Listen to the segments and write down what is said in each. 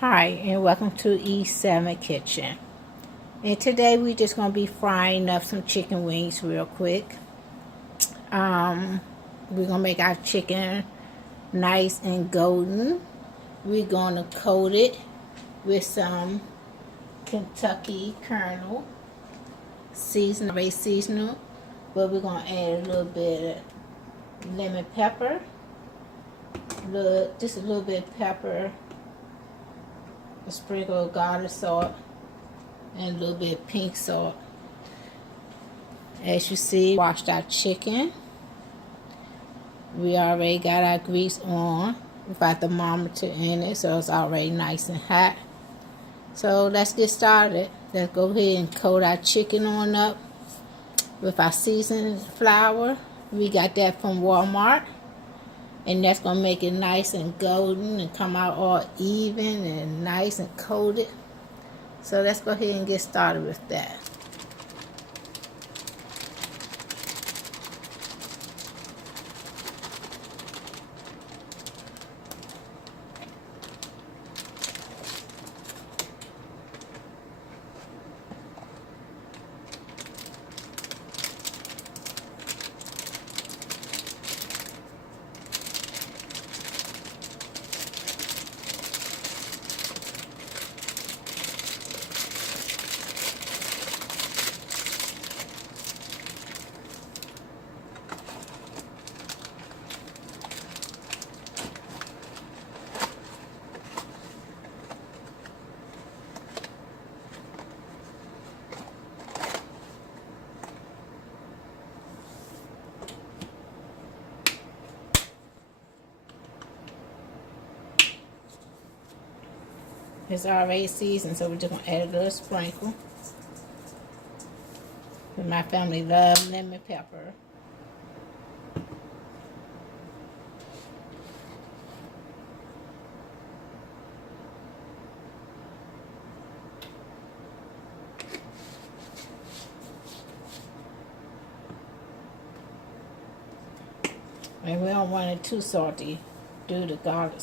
Hi, and welcome to E7 Kitchen. And today we're just going to be frying up some chicken wings real quick. We're going to make our chicken nice and golden. We're going to coat it with some Kentucky Kernel Seasoned, but we're going to add a little bit of lemon pepper, just a little bit of pepper, a sprinkle of garlic salt, and a little bit of pink salt. As you see, washed our chicken. We already got our grease on with our thermometer in it, so it's already nice and hot. So let's get started. Let's go ahead and coat our chicken on up with our seasoned flour. We got that from Walmart. And that's going to make it nice and golden and come out all even and nice and coated. So let's go ahead and get started with that. It's already seasoned, so we're just going to add a little sprinkle. My family loves lemon pepper. And we don't want it too salty due to garlic.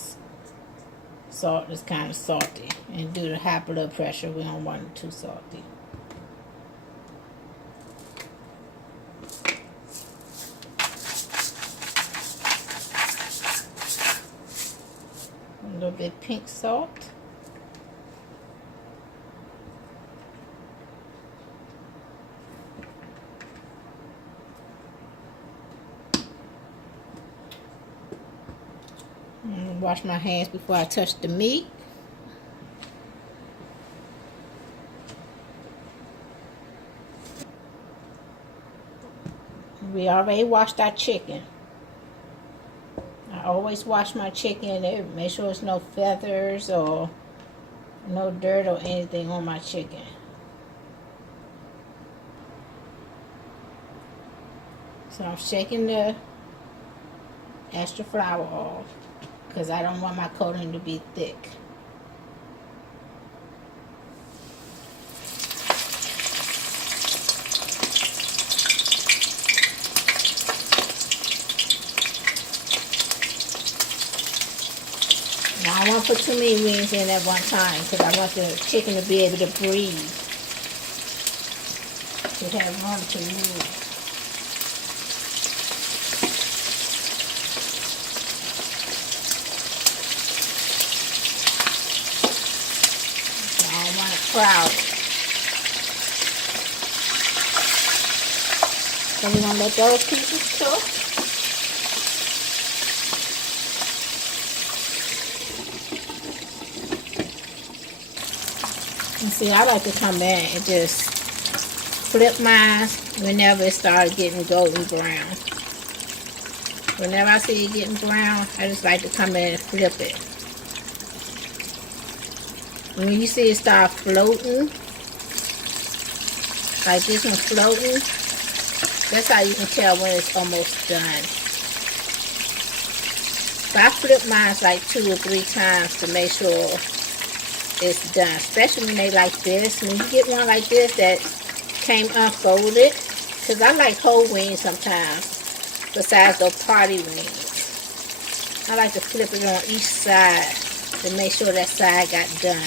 Salt is kind of salty, and due to high blood pressure, we don't want it too salty. A little bit pink salt. Wash my hands before I touch the meat. We already washed our chicken. I always wash my chicken and make sure there's no feathers or no dirt or anything on my chicken. So I'm shaking the extra flour off, because I don't want my coating to be thick. Now I don't want to put too many wings in at one time, because I want the chicken to be able to breathe, to have room to move. Crowd. So we're gonna let those pieces cook. And see, I like to come in and just flip mine whenever it starts getting golden brown. Whenever I see it getting brown, I just like to come in and flip it. When you see it start floating, like this one floating, that's how you can tell when it's almost done. But I flip mine like 2 or 3 times to make sure it's done. Especially when they like this. When you get one like this that came unfolded, because I like whole wings sometimes, besides those party wings. I like to flip it on each side to make sure that side got done.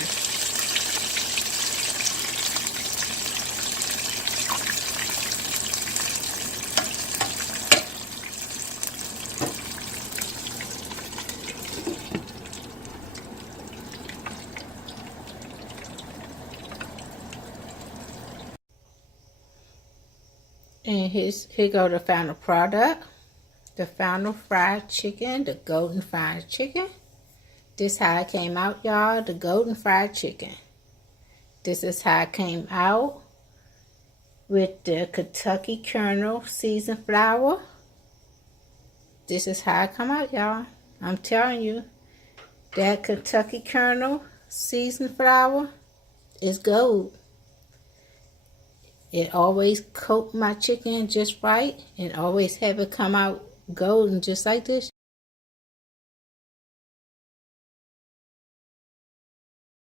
And here go the final product. The final fried chicken, the golden fried chicken. This how it came out, y'all, the golden fried chicken. This is how it came out with the Kentucky Kernel Seasoned Flour. This is how it come out, y'all. I'm telling you, that Kentucky Kernel Seasoned Flour is gold. It always coat my chicken just right and always have it come out golden just like this.